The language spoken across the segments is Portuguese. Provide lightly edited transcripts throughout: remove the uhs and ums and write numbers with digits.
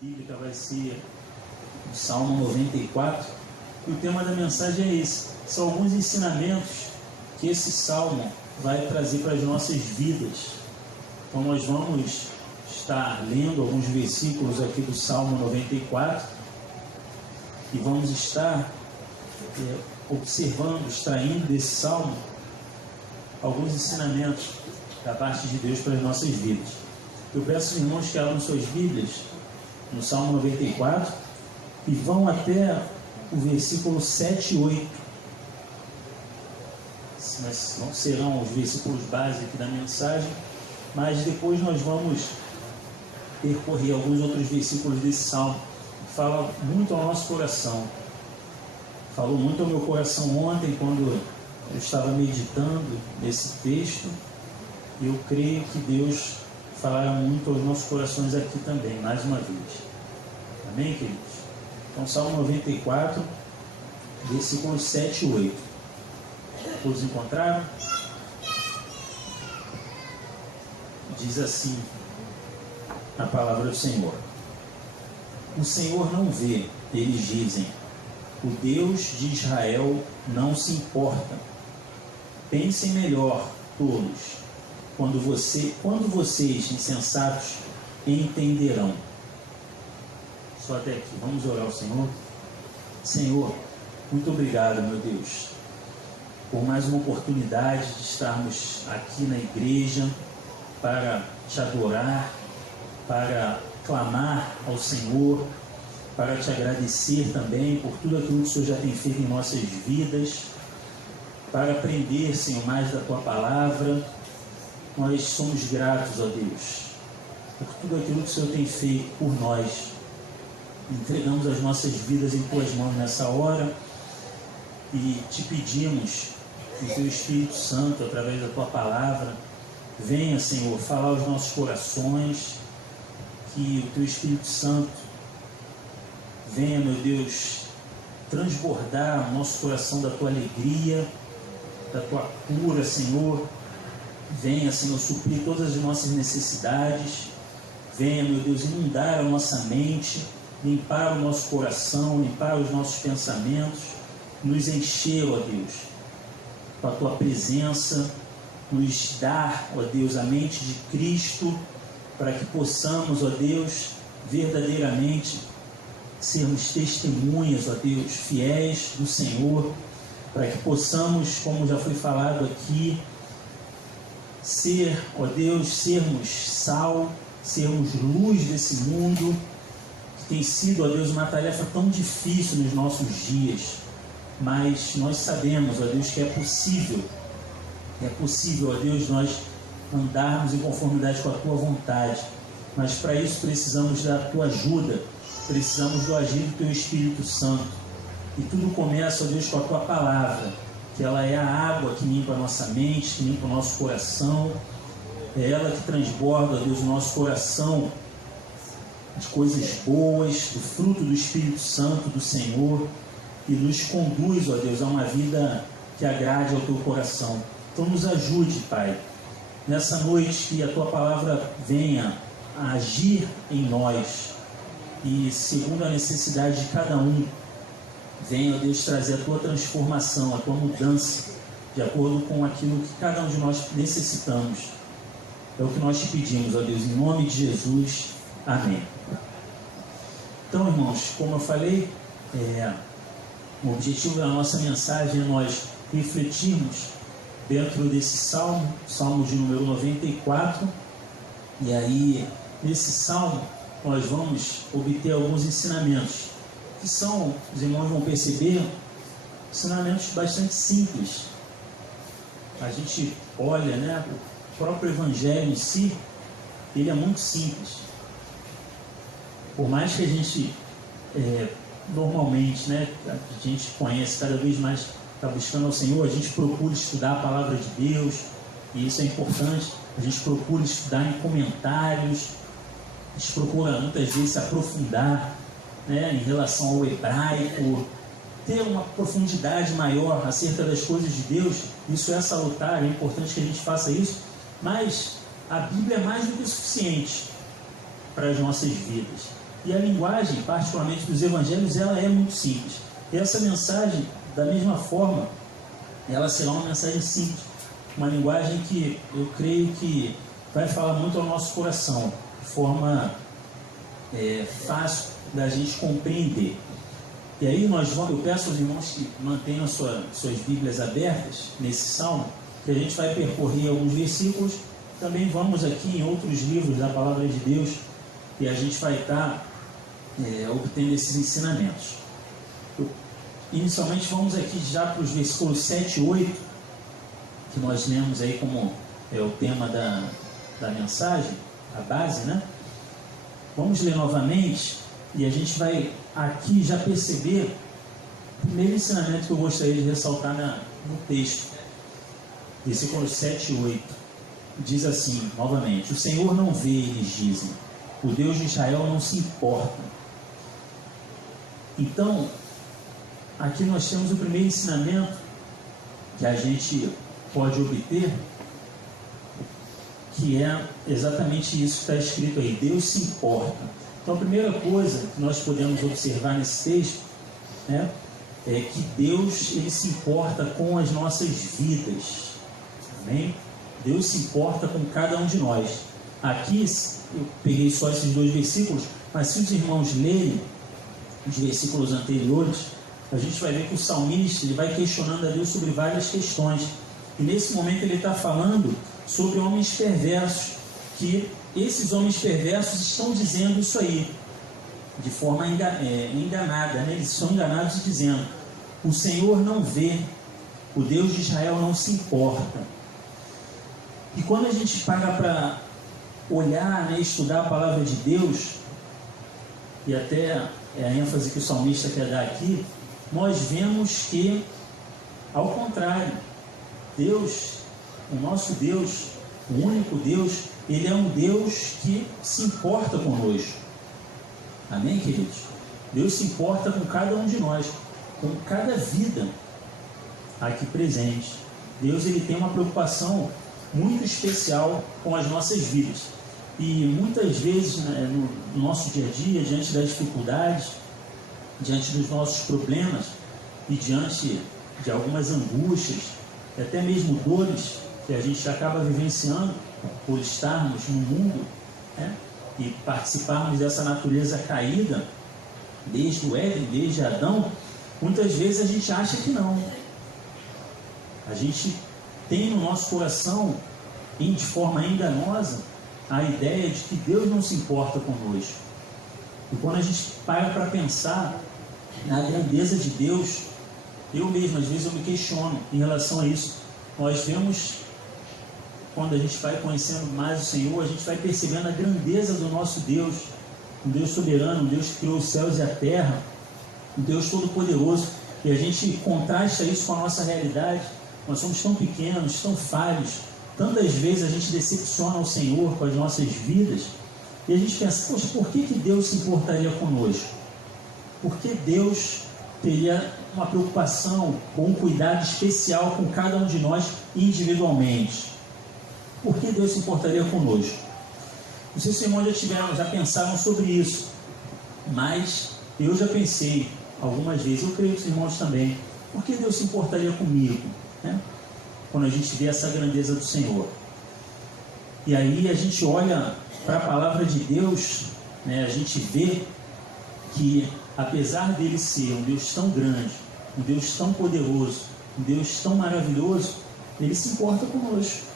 bíblica vai ser o Salmo 94, e o tema da mensagem é esse. São alguns ensinamentos que esse Salmo vai trazer para as nossas vidas. Então nós vamos estar lendo alguns versículos aqui do Salmo 94 e vamos estar observando, extraindo desse Salmo alguns ensinamentos da parte de Deus para as nossas vidas. Eu peço aos irmãos que abram suas Bíblias no Salmo 94 e vão até o versículo 7 e 8. Mas não serão os versículos básicos aqui da mensagem, mas depois nós vamos percorrer alguns outros versículos desse Salmo. Fala muito ao nosso coração. Falou muito ao meu coração ontem, quando eu estava meditando nesse texto. E eu creio que Deus falará muito aos nossos corações aqui também, mais uma vez. Amém, queridos? Então, Salmo 94, versículos 7 e 8. Todos encontraram? Diz assim a palavra do Senhor: o Senhor não vê, eles dizem, o Deus de Israel não se importa. Pensem melhor, tolos, quando vocês, insensatos, entenderão. Só até aqui. Vamos orar ao Senhor. Senhor, muito obrigado, meu Deus, por mais uma oportunidade de estarmos aqui na igreja para te adorar, para clamar ao Senhor, para te agradecer também por tudo aquilo que o Senhor já tem feito em nossas vidas, para aprender, Senhor, mais da Tua Palavra. Nós somos gratos, ó Deus, por tudo aquilo que o Senhor tem feito por nós. Entregamos as nossas vidas em Tuas mãos nessa hora e te pedimos que o Teu Espírito Santo, através da Tua Palavra, venha, Senhor, falar aos nossos corações, que o Teu Espírito Santo venha, meu Deus, transbordar o nosso coração da Tua alegria, da Tua cura, Senhor. Venha, Senhor, suprir todas as nossas necessidades. Venha, meu Deus, inundar a nossa mente, limpar o nosso coração, limpar os nossos pensamentos, nos encher, ó Deus, com a Tua presença, nos dar, ó Deus, a mente de Cristo, para que possamos, ó Deus, verdadeiramente sermos testemunhas, ó Deus, fiéis do Senhor, para que possamos, como já foi falado aqui, ser, ó Deus, sermos sal, sermos luz desse mundo, que tem sido, ó Deus, uma tarefa tão difícil nos nossos dias, mas nós sabemos, ó Deus, que é possível, ó Deus, nós andarmos em conformidade com a Tua vontade, mas para isso precisamos da Tua ajuda, precisamos do agir do Teu Espírito Santo, e tudo começa, ó Deus, com a Tua Palavra, que ela é a água que limpa a nossa mente, que limpa o nosso coração, é ela que transborda, ó Deus, o nosso coração de coisas boas, do fruto do Espírito Santo do Senhor, e nos conduz, ó Deus, a uma vida que agrade ao Teu coração. Então nos ajude, Pai, nessa noite, que a Tua Palavra venha a agir em nós, e segundo a necessidade de cada um, venha, ó Deus, trazer a Tua transformação, a Tua mudança, de acordo com aquilo que cada um de nós necessitamos. É o que nós te pedimos, ó Deus, em nome de Jesus. Amém. Então, irmãos, como eu falei, o objetivo da nossa mensagem é nós refletirmos dentro desse salmo, salmo de número 94, e aí, nesse salmo, nós vamos obter alguns ensinamentos, que são, os irmãos vão perceber, ensinamentos bastante simples. A gente olha, né, o próprio Evangelho em si, ele é muito simples. Por mais que a gente, normalmente, né, a gente conhece cada vez mais, está buscando ao Senhor, a gente procura estudar a Palavra de Deus, e isso é importante. A gente procura estudar em comentários, a gente procura muitas vezes se aprofundar, né, em relação ao hebraico, ter uma profundidade maior acerca das coisas de Deus. Isso é salutar, é importante que a gente faça isso, mas a Bíblia é mais do que suficiente para as nossas vidas. E a linguagem, particularmente dos evangelhos, ela é muito simples. E essa mensagem, da mesma forma, ela será uma mensagem simples, uma linguagem que eu creio que vai falar muito ao nosso coração, de forma fácil da gente compreender. E aí eu peço aos irmãos que mantenham suas Bíblias abertas nesse salmo, que a gente vai percorrer alguns versículos. Também vamos aqui em outros livros da Palavra de Deus e a gente vai estar obtendo esses ensinamentos. Inicialmente vamos aqui já para os versículos 7 e 8, que nós lemos aí como o tema da mensagem, a base, né? Vamos ler novamente e a gente vai aqui já perceber o primeiro ensinamento que eu gostaria de ressaltar no texto. Versículos 7 e 8. Diz assim, novamente: o Senhor não vê, eles dizem, o Deus de Israel não se importa. Então, aqui nós temos o primeiro ensinamento que a gente pode obter, que é exatamente isso que está escrito aí: Deus se importa. Então, a primeira coisa que nós podemos observar nesse texto, né, é que Deus, ele se importa com as nossas vidas. Amém? Deus se importa com cada um de nós. Aqui eu peguei só esses 2 versículos, mas se os irmãos lerem os versículos anteriores, a gente vai ver que o salmista ele vai questionando a Deus sobre várias questões. E nesse momento ele está falando sobre homens perversos, que esses homens perversos estão dizendo isso aí, de forma enganada, né? Eles são enganados dizendo: o Senhor não vê, o Deus de Israel não se importa. E quando a gente para olhar, né, estudar a palavra de Deus, e até a ênfase que o salmista quer dar aqui, nós vemos que, ao contrário, Deus, o nosso Deus, o único Deus, ele é um Deus que se importa conosco. Amém, queridos? Deus se importa com cada um de nós, com cada vida aqui presente. Deus, ele tem uma preocupação muito especial com as nossas vidas. E muitas vezes, né, no nosso dia a dia, diante das dificuldades, diante dos nossos problemas e diante de algumas angústias, e até mesmo dores que a gente acaba vivenciando por estarmos no mundo, né, e participarmos dessa natureza caída, desde o Éden, desde Adão, muitas vezes a gente acha que não. A gente tem no nosso coração, de forma enganosa, a ideia de que Deus não se importa conosco. E quando a gente para pensar na grandeza de Deus, eu mesmo, às vezes, eu me questiono em relação a isso. Nós vemos, quando a gente vai conhecendo mais o Senhor, a gente vai percebendo a grandeza do nosso Deus, um Deus soberano, um Deus que criou os céus e a terra, um Deus todo-poderoso, e a gente contrasta isso com a nossa realidade. Nós somos tão pequenos, tão falhos, tantas vezes a gente decepciona o Senhor com as nossas vidas, e a gente pensa: poxa, por que Deus se importaria conosco? Por que Deus teria uma preocupação com um cuidado especial com cada um de nós individualmente? Por que Deus se importaria conosco? Não sei se os irmãos já pensaram sobre isso, mas eu já pensei algumas vezes, eu creio que os irmãos também. Por que Deus se importaria comigo, né? Quando a gente vê essa grandeza do Senhor. E aí a gente olha para a palavra de Deus, né, a gente vê que, apesar dele ser um Deus tão grande, um Deus tão poderoso, um Deus tão maravilhoso, ele se importa conosco.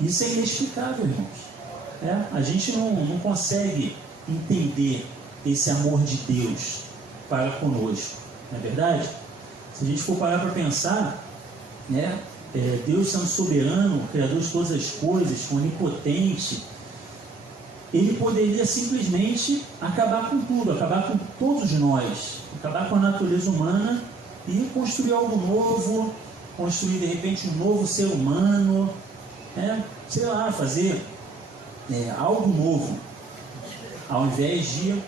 Isso é inexplicável, irmãos. A gente não consegue entender esse amor de Deus para conosco, não é verdade? Se a gente for parar para pensar, né, Deus sendo soberano, criador de todas as coisas, onipotente, ele poderia simplesmente acabar com tudo, acabar com todos nós, acabar com a natureza humana e construir algo novo, construir de repente um novo ser humano, sei lá, fazer algo novo, ao invés de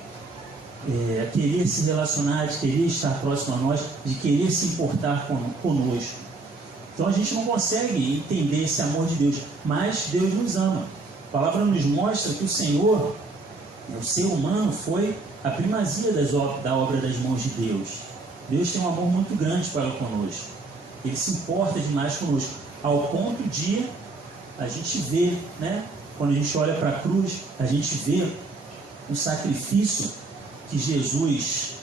querer se relacionar, de querer estar próximo a nós, de querer se importar conosco. Então a gente não consegue entender esse amor de Deus, mas Deus nos ama. A palavra nos mostra que o Senhor, o ser humano, foi a primazia da obra das mãos de Deus. Deus tem um amor muito grande para conosco. Ele se importa demais conosco, ao ponto de a gente ver, né, quando a gente olha para a cruz, a gente vê o sacrifício que Jesus,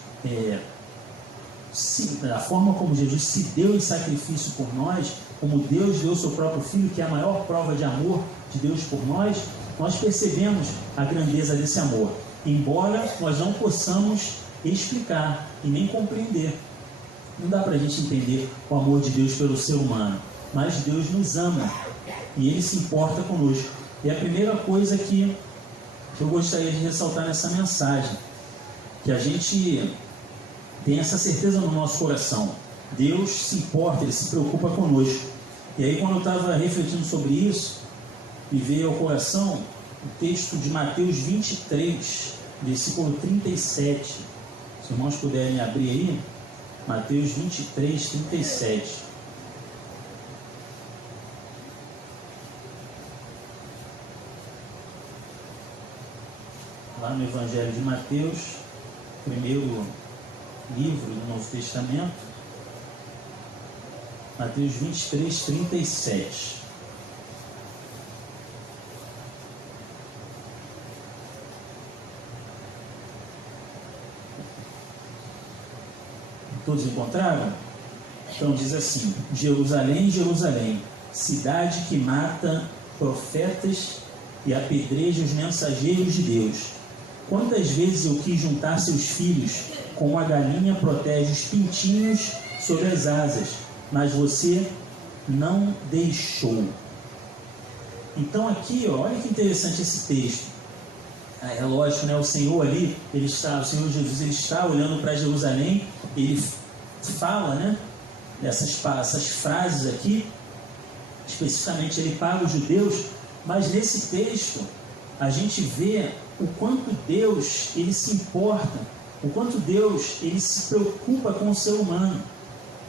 a forma como Jesus se deu em sacrifício por nós, como Deus deu o seu próprio Filho, que é a maior prova de amor de Deus por nós percebemos a grandeza desse amor, embora nós não possamos explicar e nem compreender. Não dá para a gente entender o amor de Deus pelo ser humano, mas Deus nos ama e Ele se importa conosco. E a primeira coisa que eu gostaria de ressaltar nessa mensagem, que a gente tem essa certeza no nosso coração: Deus se importa, Ele se preocupa conosco. E aí, quando eu estava refletindo sobre isso, me veio ao coração o texto de Mateus 23, versículo 37. Se os irmãos puderem abrir aí, Mateus 23, 37. Lá no Evangelho de Mateus, primeiro livro do Novo Testamento, Mateus 23, 37. Todos encontraram? Então diz assim: Jerusalém, Jerusalém, cidade que mata profetas e apedreja os mensageiros de Deus. Quantas vezes eu quis juntar seus filhos, como a galinha protege os pintinhos sobre as asas, mas você não deixou. Então aqui, ó, olha que interessante esse texto. É lógico, né? O Senhor ali, o Senhor Jesus, ele está olhando para Jerusalém, ele fala, né, essas frases aqui, especificamente ele para os judeus, mas nesse texto a gente vê o quanto Deus, ele se importa, o quanto Deus, ele se preocupa com o ser humano.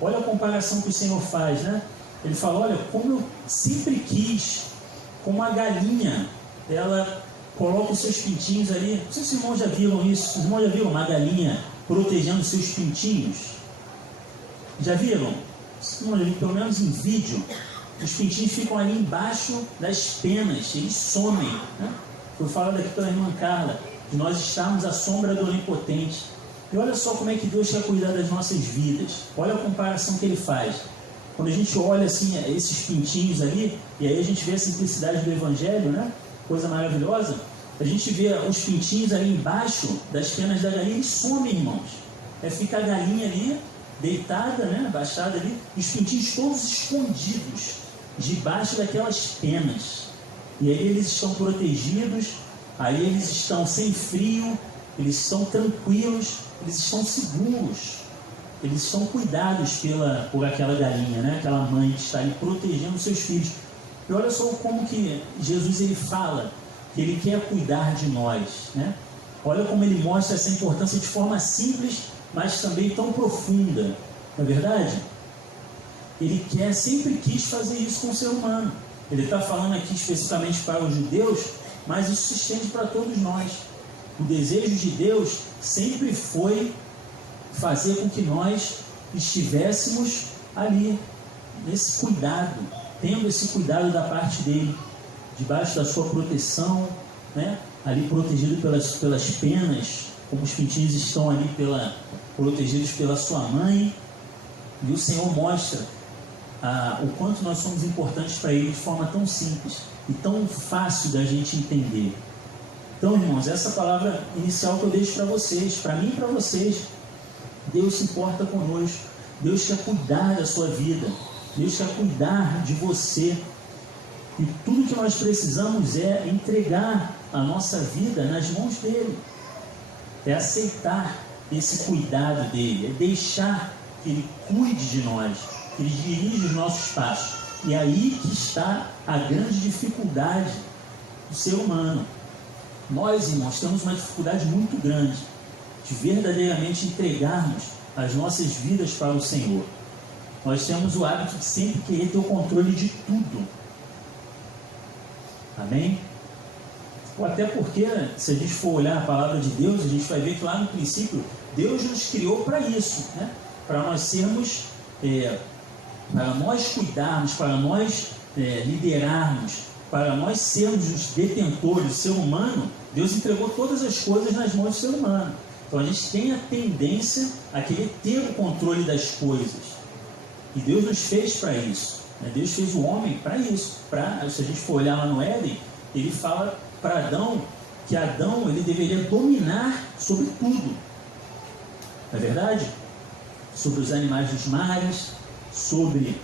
Olha a comparação que o Senhor faz, né? Ele fala: olha, como eu sempre quis, como a galinha, ela coloca os seus pintinhos ali. Não sei se os irmãos já viram isso. Os irmãos já viram uma galinha protegendo os seus pintinhos? Já viram? Os irmãos já viram, pelo menos em vídeo. Os pintinhos ficam ali embaixo das penas, eles somem, né? Foi falado aqui pela irmã Carla, de nós estarmos à sombra do Onipotente. E olha só como é que Deus quer cuidar das nossas vidas. Olha a comparação que Ele faz. Quando a gente olha assim esses pintinhos ali, e aí a gente vê a simplicidade do Evangelho, né? Coisa maravilhosa. A gente vê os pintinhos ali embaixo das penas da galinha, eles somem, irmãos. Fica a galinha ali, deitada, né? Abaixada ali, e os pintinhos todos escondidos debaixo daquelas penas. E aí eles estão protegidos, aí eles estão sem frio, eles estão tranquilos, eles estão seguros, eles estão cuidados por aquela galinha, né? Aquela mãe que está ali protegendo os seus filhos. E olha só como que Jesus, ele fala que Ele quer cuidar de nós, né? Olha como Ele mostra essa importância de forma simples, mas também tão profunda. Não é verdade? Ele sempre quis fazer isso com o ser humano. Ele está falando aqui especificamente para os judeus, mas isso se estende para todos nós. O desejo de Deus sempre foi fazer com que nós estivéssemos ali, nesse cuidado, tendo esse cuidado da parte dele, debaixo da sua proteção, né? Ali protegido pelas penas, como os pintinhos estão ali protegidos pela sua mãe. E o Senhor mostra o quanto nós somos importantes para Ele de forma tão simples e tão fácil da gente entender. Então, irmãos, essa palavra inicial que eu deixo para vocês, para mim e para vocês: Deus se importa conosco, Deus quer cuidar da sua vida, Deus quer cuidar de você. E tudo que nós precisamos é entregar a nossa vida nas mãos dele, é aceitar esse cuidado dele, é deixar que ele cuide de nós, que ele dirija os nossos passos. E aí que está a grande dificuldade do ser humano. Nós, irmãos, temos uma dificuldade muito grande de verdadeiramente entregarmos as nossas vidas para o Senhor. Nós temos o hábito de sempre querer ter o controle de tudo. Amém? Ou até porque, se a gente for olhar a palavra de Deus, a gente vai ver que lá no princípio, Deus nos criou para isso, né? Para nós sermos, para nós cuidarmos, para nós liderarmos, para nós sermos os detentores. O ser humano, Deus entregou todas as coisas nas mãos do ser humano. Então a gente tem a tendência a querer ter o controle das coisas. E Deus nos fez para isso. Deus fez o homem para isso. Se a gente for olhar lá no Éden, ele fala para Adão que Adão ele deveria dominar sobre tudo. Não é verdade? Sobre os animais dos mares, sobre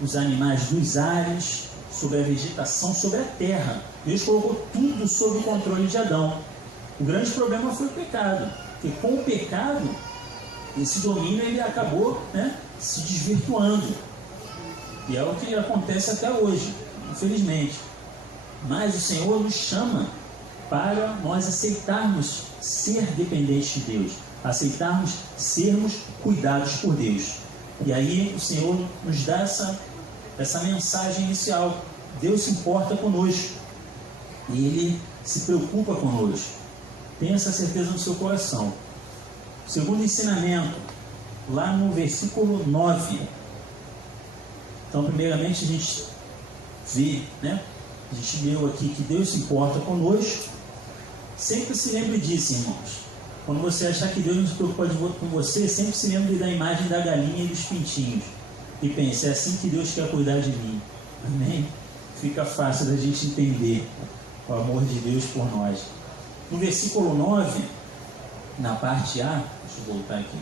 os animais dos ares, sobre a vegetação, sobre a terra. Deus colocou tudo sob o controle de Adão. O grande problema foi o pecado. Porque com o pecado, esse domínio ele acabou se desvirtuando. E é o que acontece até hoje, infelizmente. Mas o Senhor nos chama para nós aceitarmos ser dependentes de Deus, aceitarmos sermos cuidados por Deus. E aí o Senhor nos dá essa mensagem inicial. Deus se importa conosco e Ele se preocupa conosco. Tenha essa certeza no seu coração. O segundo ensinamento, lá no versículo 9. Então, primeiramente, a gente vê, a gente leu aqui que Deus se importa conosco. Sempre se lembre disso, irmãos. Quando você achar que Deus não se preocupa com você, sempre se lembre da imagem da galinha e dos pintinhos. E pense, é assim que Deus quer cuidar de mim. Amém? Fica fácil da gente entender o amor de Deus por nós. No versículo 9, na parte A, deixa eu voltar aqui.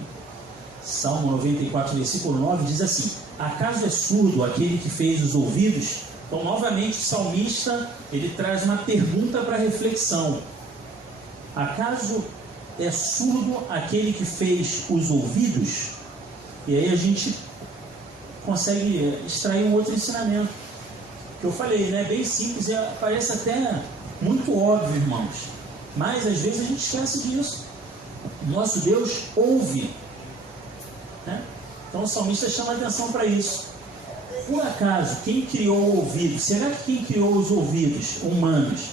Salmo 94, versículo 9, diz assim: acaso é surdo aquele que fez os ouvidos? Então, novamente, o salmista, ele traz uma pergunta para reflexão. Acaso é surdo aquele que fez os ouvidos? E aí a gente consegue extrair um outro ensinamento. Que eu falei, bem simples, parece até muito óbvio, irmãos. Mas, às vezes, a gente esquece disso. Nosso Deus ouve. Então o salmista chama a atenção para isso. Por acaso, quem criou o ouvido? Será que quem criou os ouvidos humanos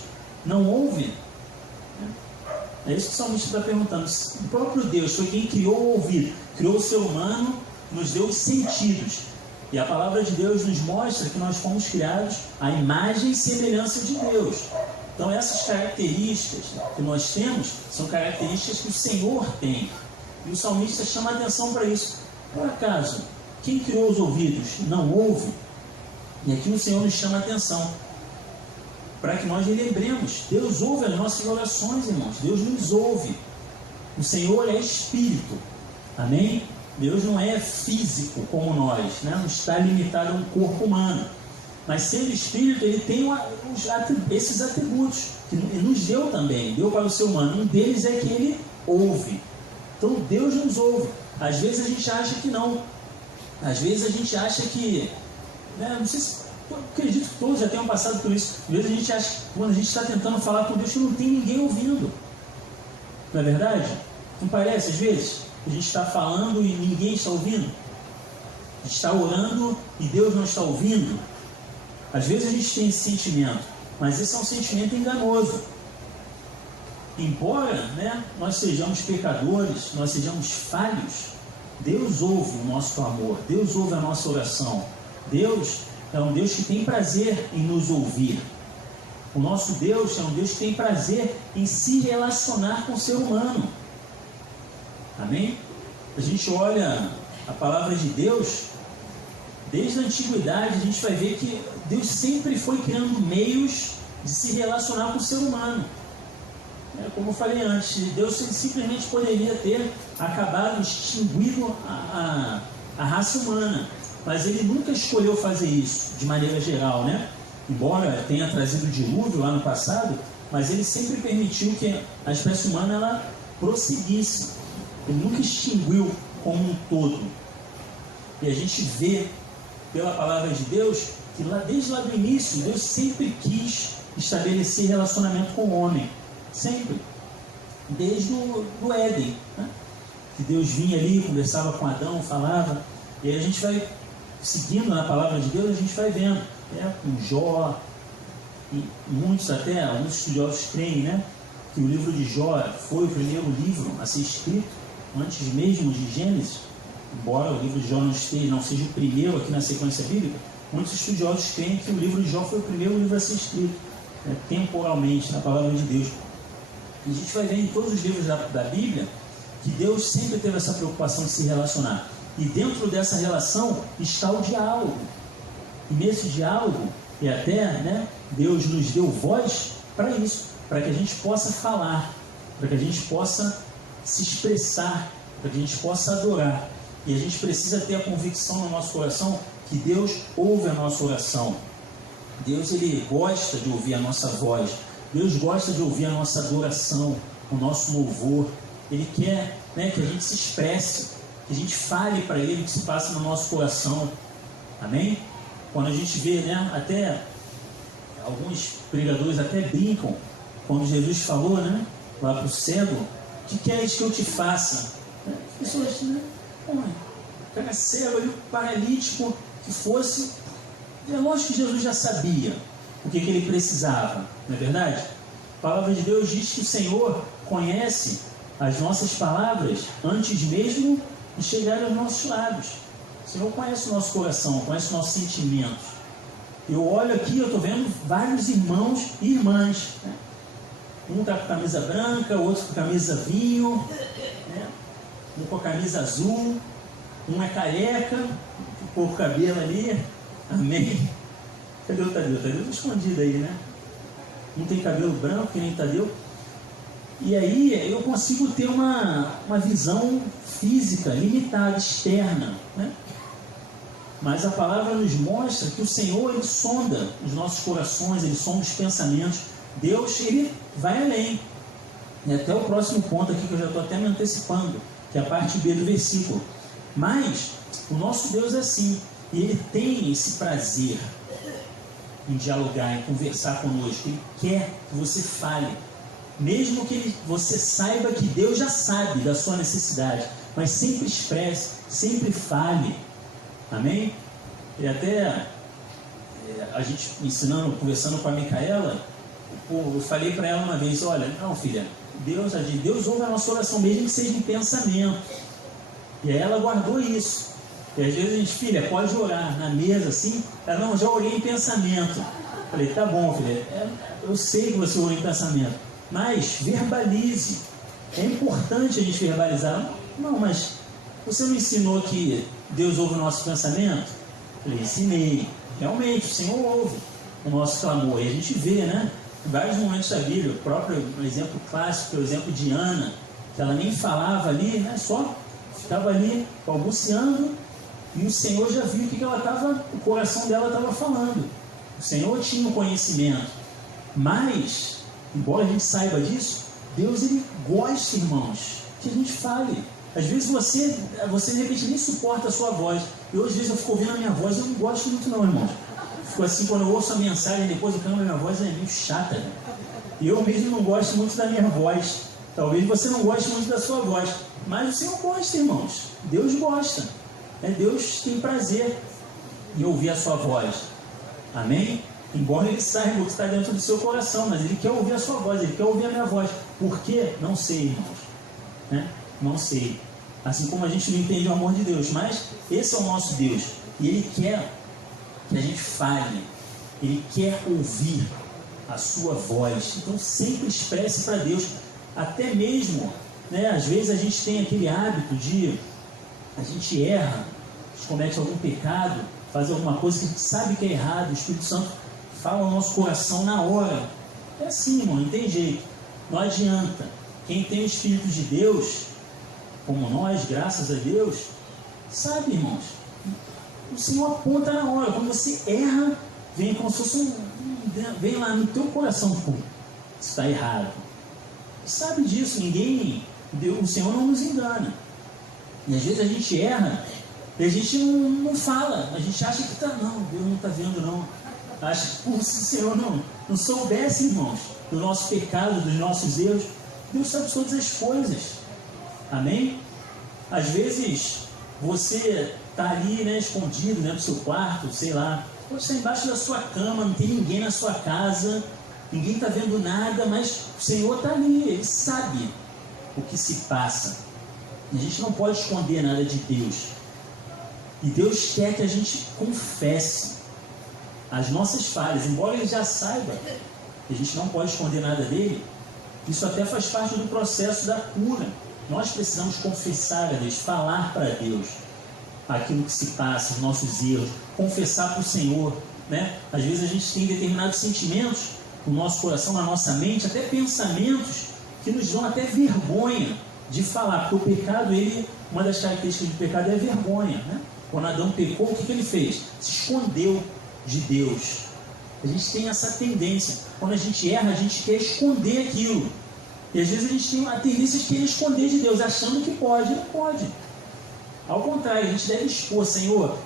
não ouve? É isso que o salmista está perguntando. O próprio Deus foi quem criou o ouvido, criou o ser humano, nos deu os sentidos. E a palavra de Deus nos mostra que nós fomos criados à imagem e semelhança de Deus. Então essas características que nós temos são características que o Senhor tem. E o salmista chama a atenção para isso. Por acaso, quem criou os ouvidos não ouve? E aqui o Senhor nos chama a atenção para que nós lembremos. Deus ouve as nossas orações, irmãos. Deus nos ouve. O Senhor é Espírito. Amém? Deus não é físico como nós, não está limitado a um corpo humano. Mas sendo Espírito, Ele tem esses atributos que Ele nos deu também, deu para o ser humano. Um deles é que Ele ouve. Então Deus nos ouve. Às vezes a gente acha que não. Às vezes a gente acha que... não sei se... Eu acredito que todos já tenham passado por isso. Às vezes a gente acha que quando a gente está tentando falar com Deus que não tem ninguém ouvindo. Não é verdade? Não parece às vezes? A gente está falando e ninguém está ouvindo. A gente está orando e Deus não está ouvindo. Às vezes a gente tem esse sentimento, mas esse é um sentimento enganoso. Embora nós sejamos pecadores, nós sejamos falhos, Deus ouve o nosso clamor, Deus ouve a nossa oração. Deus é um Deus que tem prazer em nos ouvir. O nosso Deus é um Deus que tem prazer em se relacionar com o ser humano. Amém? A gente olha a palavra de Deus, desde a antiguidade, a gente vai ver que Deus sempre foi criando meios de se relacionar com o ser humano. Como eu falei antes, Deus simplesmente poderia ter acabado, extinguido a raça humana. Mas Ele nunca escolheu fazer isso, de maneira geral, Embora tenha trazido o dilúvio lá no passado, mas Ele sempre permitiu que a espécie humana ela prosseguisse. Ele nunca extinguiu como um todo. E a gente vê, pela palavra de Deus, que desde lá do início, Deus sempre quis estabelecer relacionamento com o homem. Sempre. Desde o Éden. Que Deus vinha ali, conversava com Adão, falava. E aí a gente vai seguindo na palavra de Deus, a gente vai vendo. Com Jó, e muitos até, alguns estudiosos creem, né, que o livro de Jó foi o primeiro livro a ser escrito antes mesmo de Gênesis, embora o livro de Jó não seja o primeiro aqui na sequência bíblica. Muitos estudiosos creem que o livro de Jó foi o primeiro livro a ser escrito, né, temporalmente, na palavra de Deus. E a gente vai ver em todos os livros da Bíblia que Deus sempre teve essa preocupação de se relacionar. E dentro dessa relação está o diálogo. E nesse diálogo, e até, né, Deus nos deu voz para isso, para que a gente possa falar, para que a gente possa se expressar, para que a gente possa adorar. E a gente precisa ter a convicção no nosso coração que Deus ouve a nossa oração. Deus, Ele gosta de ouvir a nossa voz. Deus gosta de ouvir a nossa adoração, o nosso louvor. Ele quer, né, que a gente se expresse, que a gente fale para Ele o que se passa no nosso coração. Amém? Quando a gente vê, né, até alguns pregadores até brincam, quando Jesus falou, né, lá para o cego, o que queres que eu te faça? As pessoas, né, o cara cego ali, paralítico, que fosse, é lógico que Jesus já sabia o que ele precisava, não é verdade? A palavra de Deus diz que o Senhor conhece as nossas palavras antes mesmo de chegarem aos nossos lábios. O Senhor conhece o nosso coração, conhece os nossos sentimentos. Eu olho aqui, eu estou vendo vários irmãos e irmãs, né? Um está com camisa branca, o outro com camisa vinho, né? Um com a camisa azul, um é careca, com pouco cabelo ali, amém? Cadê o Tadeu? O Tadeu está escondido aí, né? Um tem cabelo branco, que nem Tadeu. E aí eu consigo ter uma visão física, limitada, externa, né? Mas a palavra nos mostra que o Senhor, Ele sonda os nossos corações, Ele sonda os pensamentos. Deus, Ele vai além. E até o próximo ponto aqui, que eu já estou até me antecipando, que é a parte B do versículo. Mas o nosso Deus é assim, e Ele tem esse prazer em dialogar, em conversar conosco. Ele quer que você fale, mesmo que você saiba que Deus já sabe da sua necessidade, mas sempre expresse, sempre fale. Amém? E até a gente ensinando, conversando com a Micaela, eu falei para ela uma vez, olha, não, filha, Deus ouve a nossa oração, mesmo que seja em pensamento. E aí ela guardou isso. E às vezes a gente, filha, pode orar na mesa assim. Ela, não, já orei em pensamento. Eu falei, tá bom, filha, eu sei que você orou em pensamento, mas verbalize. É importante a gente verbalizar. Não, mas você não ensinou que Deus ouve o nosso pensamento? Eu falei, ensinei. Realmente, o Senhor ouve o nosso clamor. E a gente vê, né, em vários momentos da Bíblia, o próprio exemplo clássico, que é o exemplo de Ana, que ela nem falava ali, né, só ficava ali balbuciando, e o Senhor já viu o coração dela estava falando. O Senhor tinha o conhecimento. Mas, embora a gente saiba disso, Deus, Ele gosta, irmãos, que a gente fale. Às vezes você de repente nem suporta a sua voz. Eu às vezes eu fico ouvindo a minha voz, eu não gosto muito não, irmãos. Fico assim, quando eu ouço a mensagem, depois eu canto, a minha voz é meio chata, né? E eu mesmo não gosto muito da minha voz. Talvez você não goste muito da sua voz, mas o Senhor gosta, irmãos. Deus gosta. Deus tem prazer em ouvir a sua voz. Amém? Embora Ele saiba o que está dentro do seu coração, mas Ele quer ouvir a sua voz, Ele quer ouvir a minha voz. Por quê? Não sei, irmãos, né? Não sei. Assim como a gente não entende o amor de Deus, mas esse é o nosso Deus. E Ele quer que a gente fale. Ele quer ouvir a sua voz. Então sempre expresse para Deus. Até mesmo, né, às vezes a gente tem aquele hábito de... A gente erra, a gente comete algum pecado, faz alguma coisa que a gente sabe que é errado. O Espírito Santo fala ao nosso coração na hora. É assim, irmão, não tem jeito. Não adianta. Quem tem o Espírito de Deus, como nós, graças a Deus, sabe, irmãos, o Senhor aponta na hora. Quando você erra, vem como se fosse vem lá no teu coração, pô, isso está errado. Sabe disso, o Senhor não nos engana. E às vezes a gente erra e a gente não fala, a gente acha que está, não, Deus não está vendo não. Acha que como se o Senhor não soubesse, irmãos, do nosso pecado, dos nossos erros. Deus sabe todas as coisas. Amém? Às vezes você está ali, né, escondido dentro do seu quarto, sei lá, Pode estar embaixo da sua cama, não tem ninguém na sua casa, ninguém está vendo nada, mas o Senhor está ali, Ele sabe o que se passa. A gente não pode esconder nada de Deus. E Deus quer que a gente confesse as nossas falhas, embora Ele já saiba que a gente não pode esconder nada dele. Isso até faz parte do processo da cura. Nós precisamos confessar a Deus, falar para Deus aquilo que se passa, os nossos erros, confessar para o Senhor, né? Às vezes a gente tem determinados sentimentos no nosso coração, na nossa mente, até pensamentos que nos dão até vergonha de falar, porque o pecado, uma das características do pecado é a vergonha, né? Quando Adão pecou, o que ele fez? Se escondeu de Deus. A gente tem essa tendência, quando a gente erra, a gente quer esconder aquilo, e às vezes a gente tem a tendência de querer esconder de Deus, achando que pode, não pode. Ao contrário, a gente deve expor, Senhor,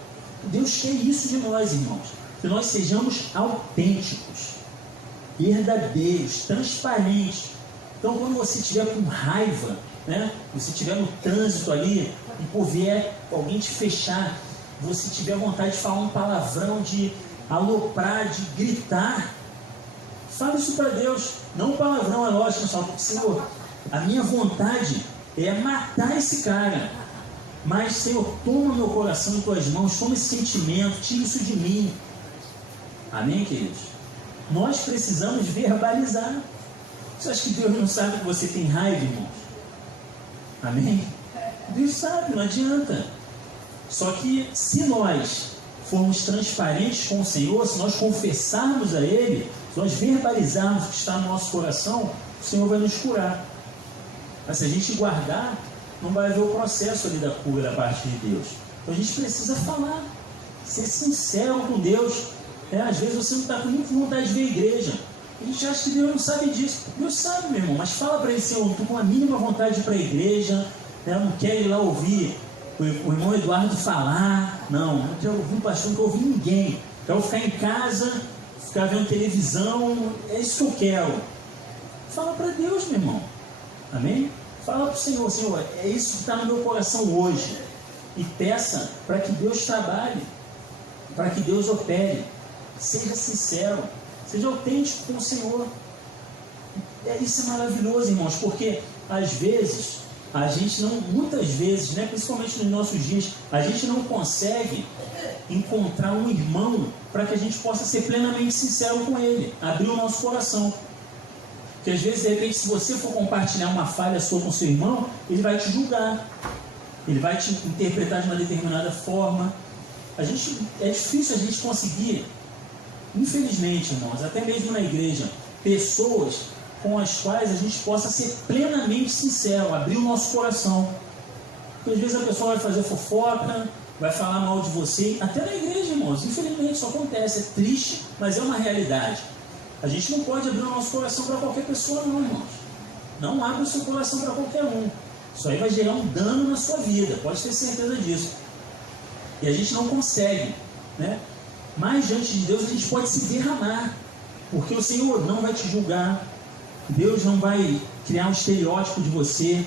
Deus quer isso de nós, irmãos, que nós sejamos autênticos, verdadeiros, transparentes. Então, quando você estiver com raiva, né, você estiver no trânsito ali, e por vier alguém te fechar, você tiver vontade de falar um palavrão, de aloprar, de gritar, fala isso para Deus. Não um palavrão, é lógico, só porque, Senhor, a minha vontade é matar esse cara, mas, Senhor, toma meu coração em tuas mãos, toma esse sentimento, tira isso de mim. Amém, queridos? Nós precisamos verbalizar. Você acha que Deus não sabe que você tem raiva, irmãos? Amém? Deus sabe, não adianta. Só que se nós formos transparentes com o Senhor, se nós confessarmos a Ele, se nós verbalizarmos o que está no nosso coração, o Senhor vai nos curar. Mas se a gente guardar, não vai haver o processo ali da cura da parte de Deus. Então a gente precisa falar, ser sincero com Deus. Às vezes você não está com muita vontade de ver a igreja. A gente acha que Deus não sabe disso. Deus sabe, meu irmão, mas fala para ele, Senhor, eu estou com a mínima vontade de ir para a igreja, eu não quero ir lá ouvir o irmão Eduardo falar, não quero ouvir o pastor, não quero ouvir ninguém, quero ficar em casa, ficar vendo televisão, é isso que eu quero. Fala para Deus, meu irmão. Amém? Fala para o Senhor, Senhor, é isso que está no meu coração hoje. E peça para que Deus trabalhe, para que Deus opere. Seja sincero, seja autêntico com o Senhor. Isso é maravilhoso, irmãos, porque às vezes, a gente não, muitas vezes, né, principalmente nos nossos dias, a gente não consegue encontrar um irmão para que a gente possa ser plenamente sincero com ele, abrir o nosso coração. Porque às vezes, de repente, se você for compartilhar uma falha sua com seu irmão, ele vai te julgar, ele vai te interpretar de uma determinada forma. É difícil a gente conseguir, infelizmente, irmãos, até mesmo na igreja, pessoas com as quais a gente possa ser plenamente sincero, abrir o nosso coração. Porque às vezes a pessoa vai fazer fofoca, vai falar mal de você, até na igreja, irmãos, infelizmente isso acontece, é triste, mas é uma realidade. A gente não pode abrir o nosso coração para qualquer pessoa não, irmãos. Não abre o seu coração para qualquer um. Isso aí vai gerar um dano na sua vida, pode ter certeza disso. E a gente não consegue, né? Mas diante de Deus a gente pode se derramar, porque o Senhor não vai te julgar, Deus não vai criar um estereótipo de você,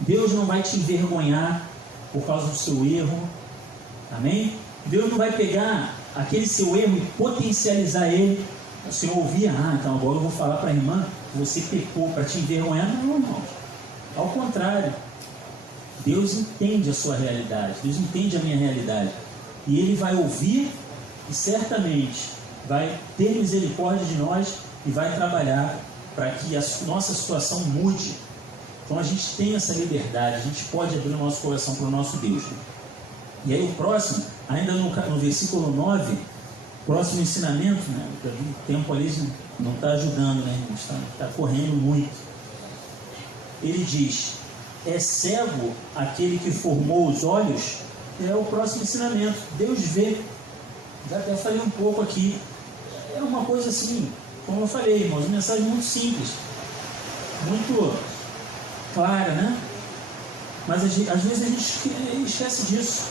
Deus não vai te envergonhar por causa do seu erro, amém? Deus não vai pegar aquele seu erro e potencializar ele. O Senhor ouvia, então agora eu vou falar para a irmã que você pecou para te envergonhar. Não, irmãos, ao contrário, Deus entende a sua realidade, Deus entende a minha realidade, e Ele vai ouvir e certamente vai ter misericórdia de nós e vai trabalhar para que a nossa situação mude. Então a gente tem essa liberdade, a gente pode abrir o nosso coração para o nosso Deus. E aí o próximo, ainda no versículo 9, próximo ensinamento, né? O tempo ali não está ajudando, né? Está correndo muito. Ele diz: é cego aquele que formou os olhos? É o próximo ensinamento. Deus vê. Já até falei um pouco aqui. É uma coisa assim, como eu falei, irmãos, uma mensagem muito simples, muito clara, né? Mas às vezes a gente esquece disso.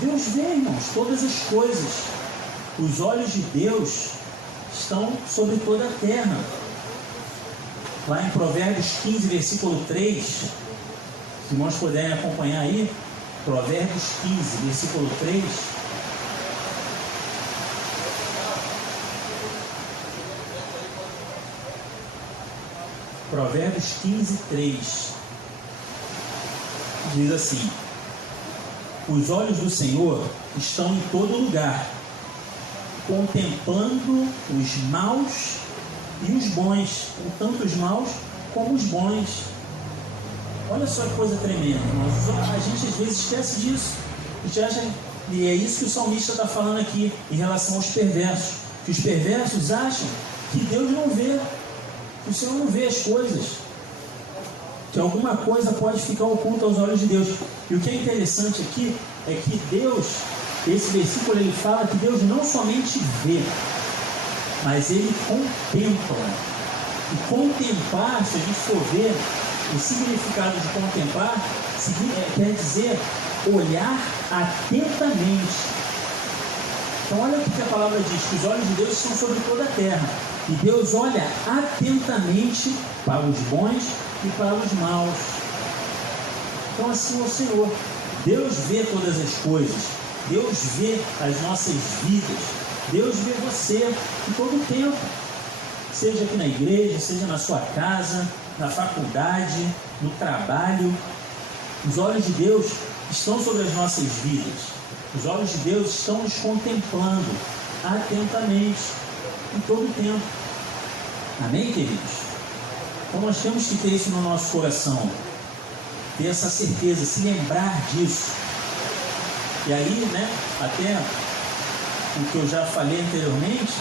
Deus vê, irmãos, todas as coisas. Os olhos de Deus estão sobre toda a terra. Lá em Provérbios 15, versículo 3, se irmãos puderem acompanhar aí, Provérbios 15, versículo 3. Provérbios 15, 3. Diz assim: os olhos do Senhor estão em todo lugar, contemplando os maus e os bons, tanto os maus como os bons. Olha só que coisa tremenda, irmãos. A gente às vezes esquece disso. A gente acha, e é isso que o salmista está falando aqui em relação aos perversos, que os perversos acham que Deus não vê, que o Senhor não vê as coisas, que alguma coisa pode ficar oculta aos olhos de Deus. E o que é interessante aqui é que Deus, esse versículo ele fala que Deus não somente vê, mas Ele contempla. E contemplar, se a gente for ver o significado de contemplar, quer dizer olhar atentamente. Então olha o que a palavra diz, que os olhos de Deus estão sobre toda a terra, e Deus olha atentamente para os bons e para os maus. Então assim é o Senhor. Deus vê todas as coisas, Deus vê as nossas vidas, Deus vê você em todo o tempo, seja aqui na igreja, seja na sua casa, na faculdade, no trabalho. Os olhos de Deus estão sobre as nossas vidas, os olhos de Deus estão nos contemplando atentamente em todo o tempo. Amém, queridos? Então nós temos que ter isso no nosso coração, ter essa certeza, se lembrar disso. E aí, até o que eu já falei anteriormente,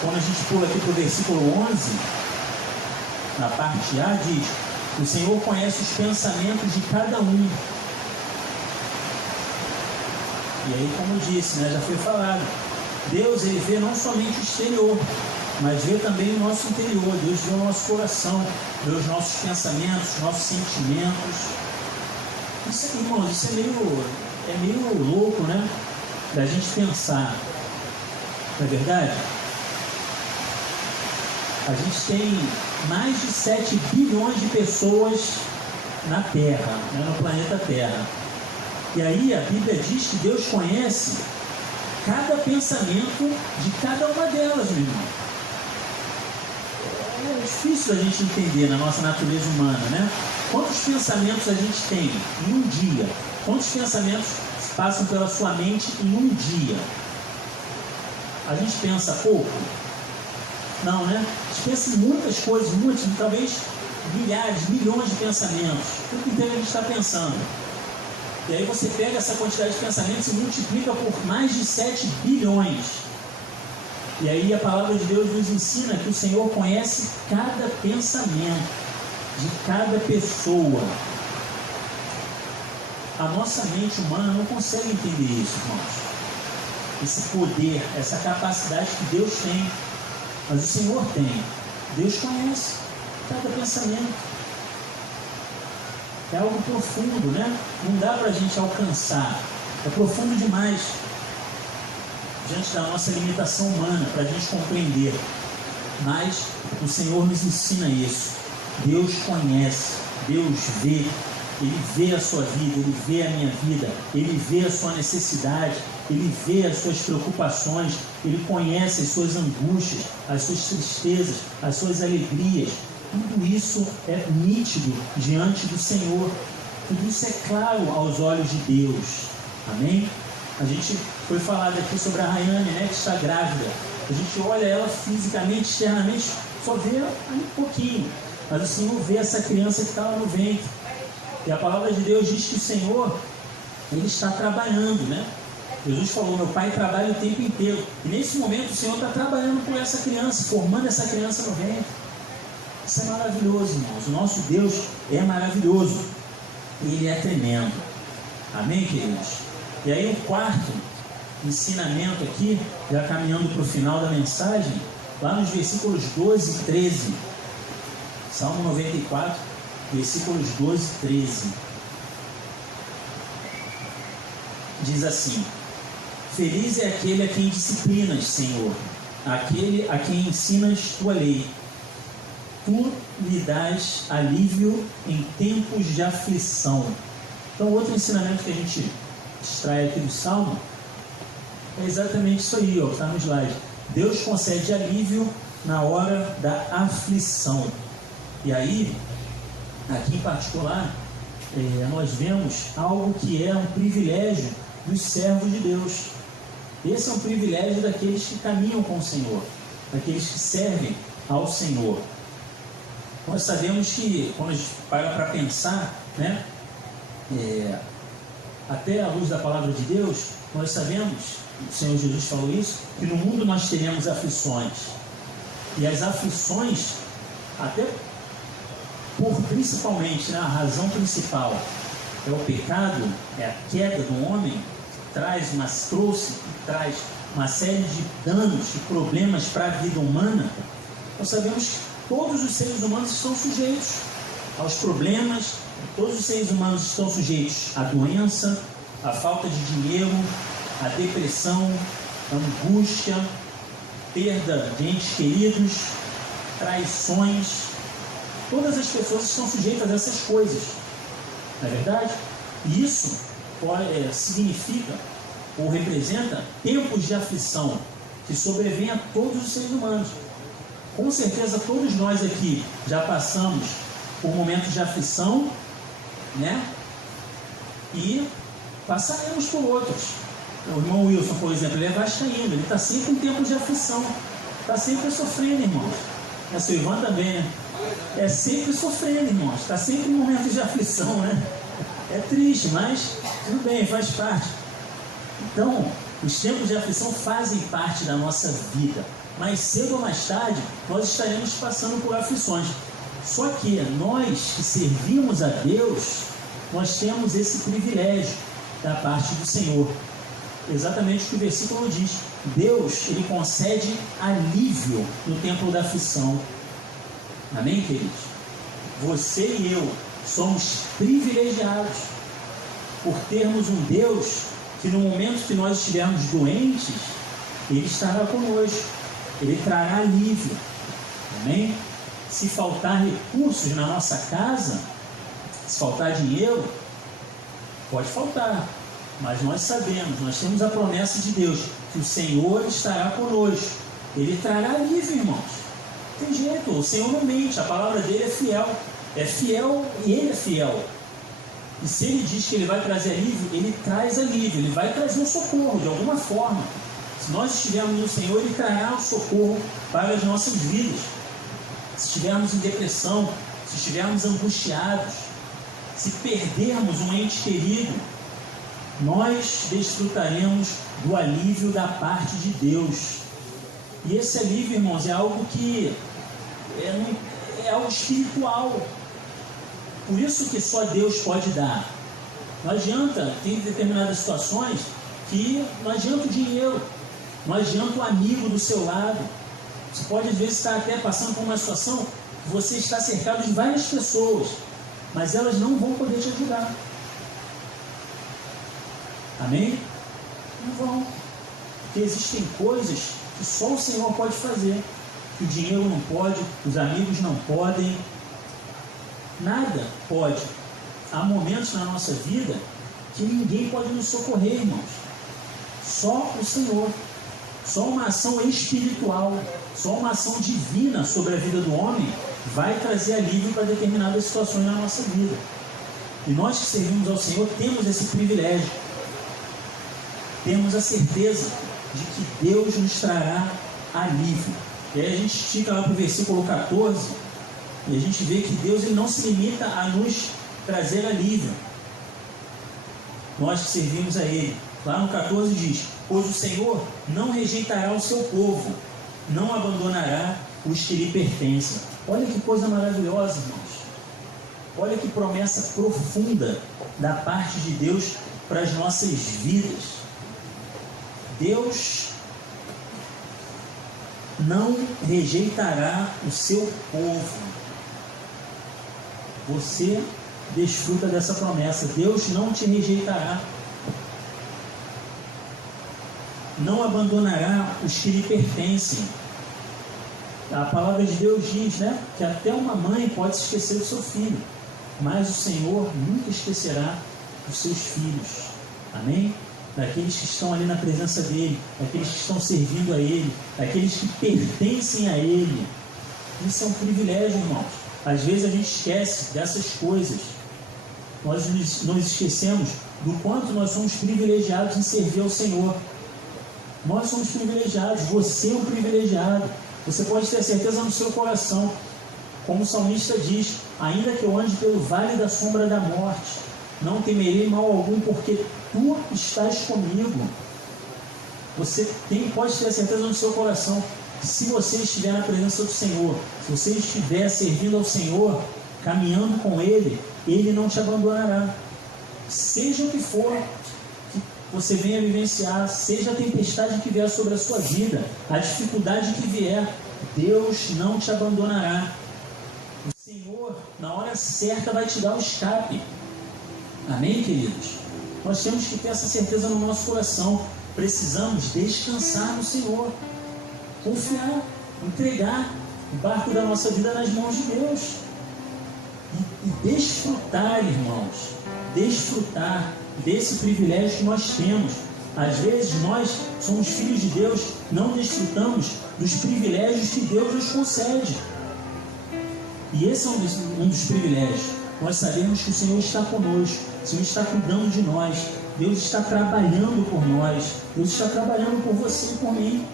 quando a gente pula aqui para o versículo 11, na parte A, diz: o Senhor conhece os pensamentos de cada um. E aí, como eu disse, já foi falado, Deus ele vê não somente o exterior, mas vê também o nosso interior. Deus vê o nosso coração, vê os nossos pensamentos, nossos sentimentos. Isso, irmãos, isso é meio louco, da gente pensar. Não é verdade? A gente tem mais de 7 bilhões de pessoas na Terra, no planeta Terra. E aí a Bíblia diz que Deus conhece cada pensamento de cada uma delas, meu irmão. É difícil a gente entender na nossa natureza humana, Quantos pensamentos a gente tem em um dia? Quantos pensamentos passam pela sua mente em um dia? A gente pensa pouco? Não, A gente pensa em muitas coisas, talvez milhares, milhões de pensamentos. O tempo inteiro a gente está pensando. E aí você pega essa quantidade de pensamentos e multiplica por mais de 7 bilhões. E aí a palavra de Deus nos ensina que o Senhor conhece cada pensamento de cada pessoa. A nossa mente humana não consegue entender isso, irmãos. Esse poder, essa capacidade que Deus tem. Mas o Senhor tem. Deus conhece cada pensamento. É algo profundo, Não dá para a gente alcançar. É profundo demais diante da nossa limitação humana para a gente compreender. Mas o Senhor nos ensina isso. Deus conhece, Deus vê. Ele vê a sua vida, Ele vê a minha vida, Ele vê a sua necessidade, Ele vê as suas preocupações, Ele conhece as suas angústias, as suas tristezas, as suas alegrias. Tudo isso é nítido diante do Senhor. Tudo isso é claro aos olhos de Deus. Amém? A gente foi falado aqui sobre a Rayane, que está grávida. A gente olha ela fisicamente, externamente, só vê um pouquinho. Mas o Senhor vê essa criança que está lá no ventre. E a palavra de Deus diz que o Senhor, Ele está trabalhando, Jesus falou: meu Pai trabalha o tempo inteiro. E nesse momento o Senhor está trabalhando com essa criança, formando essa criança no ventre. Isso é maravilhoso, irmãos. O nosso Deus é maravilhoso. Ele é tremendo. Amém, queridos? E aí o quarto ensinamento aqui, já caminhando para o final da mensagem, lá nos versículos 12 e 13. Salmo 94, versículos 12 e 13. Diz assim: feliz é aquele a quem disciplinas, Senhor, aquele a quem ensinas tua lei. Tu lhe dás alívio em tempos de aflição. Então, outro ensinamento que a gente extrai aqui do Salmo é exatamente isso aí, está no slide. Deus concede alívio na hora da aflição. E aí, aqui em particular, nós vemos algo que é um privilégio dos servos de Deus. Esse é um privilégio daqueles que caminham com o Senhor, daqueles que servem ao Senhor. Nós sabemos que, quando a gente para pensar, né, até à luz da palavra de Deus, nós sabemos, o Senhor Jesus falou isso, que no mundo nós teremos aflições. E as aflições, até principalmente, né, a razão principal é o pecado, é a queda do homem, que traz uma série de danos e problemas para a vida humana. Nós sabemos que todos os seres humanos estão sujeitos aos problemas, todos os seres humanos estão sujeitos à doença, à falta de dinheiro, à depressão, à angústia, perda de entes queridos, traições. Todas as pessoas estão sujeitas a essas coisas, não é verdade? E isso significa ou representa tempos de aflição que sobrevêm a todos os seres humanos. Com certeza todos nós aqui já passamos por momentos de aflição, né? E passaremos por outros. O irmão Wilson, por exemplo, ele é vascaíno, ele está sempre em tempos de aflição, está sempre sofrendo, irmãos. Seu Ivan também, né? É sempre sofrendo, irmãos, está sempre em momentos de aflição, né? É triste, mas tudo bem, faz parte. Então, os tempos de aflição fazem parte da nossa vida. Mais cedo ou mais tarde, nós estaremos passando por aflições. Só que nós que servimos a Deus, nós temos esse privilégio da parte do Senhor. Exatamente o que o versículo diz. Deus, Ele concede alívio no tempo da aflição. Amém, queridos? Você e eu somos privilegiados por termos um Deus que no momento que nós estivermos doentes, Ele estará conosco. Ele trará alívio. Amém? Se faltar recursos na nossa casa, se faltar dinheiro, pode faltar. Mas nós sabemos, nós temos a promessa de Deus, que o Senhor estará conosco. Ele trará alívio, irmãos. Não tem jeito, o Senhor não mente, a palavra dele é fiel. É fiel e Ele é fiel. E se Ele diz que Ele vai trazer alívio, Ele traz alívio, Ele vai trazer um socorro de alguma forma. Se nós estivermos no Senhor, Ele trará o socorro para as nossas vidas. Se estivermos em depressão, se estivermos angustiados, se perdermos um ente querido, nós desfrutaremos do alívio da parte de Deus. E esse alívio, irmãos, é algo que é algo espiritual. Por isso que só Deus pode dar. Não adianta, tem determinadas situações que não adianta o dinheiro, não adianta o amigo do seu lado. Você pode às vezes estar até passando por uma situação que você está cercado de várias pessoas, mas elas não vão poder te ajudar. Amém? Não vão. Porque existem coisas que só o Senhor pode fazer. Que o dinheiro não pode, os amigos não podem. Nada pode. Há momentos na nossa vida que ninguém pode nos socorrer, irmãos. Só o Senhor. Só uma ação espiritual, só uma ação divina sobre a vida do homem vai trazer alívio para determinadas situações na nossa vida. E nós que servimos ao Senhor temos esse privilégio. Temos a certeza de que Deus nos trará alívio. E aí a gente estica lá para o versículo 14 e a gente vê que Deus ele não se limita a nos trazer alívio. Nós que servimos a Ele. Lá no 14 diz: pois o Senhor não rejeitará o seu povo, não abandonará os que lhe pertencem. Olha que coisa maravilhosa, irmãos. Olha que promessa profunda da parte de Deus para as nossas vidas. Deus não rejeitará o seu povo. Você desfruta dessa promessa. Deus não te rejeitará. Não abandonará os que lhe pertencem. A palavra de Deus diz, né, que até uma mãe pode se esquecer do seu filho, mas o Senhor nunca esquecerá dos seus filhos. Amém? Daqueles que estão ali na presença dEle, daqueles que estão servindo a Ele, daqueles que pertencem a Ele. Isso é um privilégio, irmãos. Às vezes a gente esquece dessas coisas. Nós nos esquecemos do quanto nós somos privilegiados em servir ao Senhor. Nós somos privilegiados, você é um privilegiado. Você pode ter certeza no seu coração. Como o salmista diz, ainda que eu ande pelo vale da sombra da morte, não temerei mal algum, porque tu estás comigo. Você pode ter certeza no seu coração que se você estiver na presença do Senhor, se você estiver servindo ao Senhor, caminhando com Ele, Ele não te abandonará. Seja o que for que você venha vivenciar, seja a tempestade que vier sobre a sua vida, a dificuldade que vier, Deus não te abandonará. O Senhor, na hora certa, vai te dar o escape. Amém, queridos? Nós temos que ter essa certeza no nosso coração. Precisamos descansar no Senhor, confiar, entregar o barco da nossa vida nas mãos de Deus e desfrutar, irmãos, desfrutar desse privilégio que nós temos. Às vezes nós somos filhos de Deus, não desfrutamos dos privilégios que Deus nos concede. E esse é um dos privilégios. Nós sabemos que o Senhor está conosco, o Senhor está cuidando de nós, Deus está trabalhando por nós, Deus está trabalhando por você e por mim.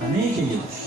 Amém, queridos?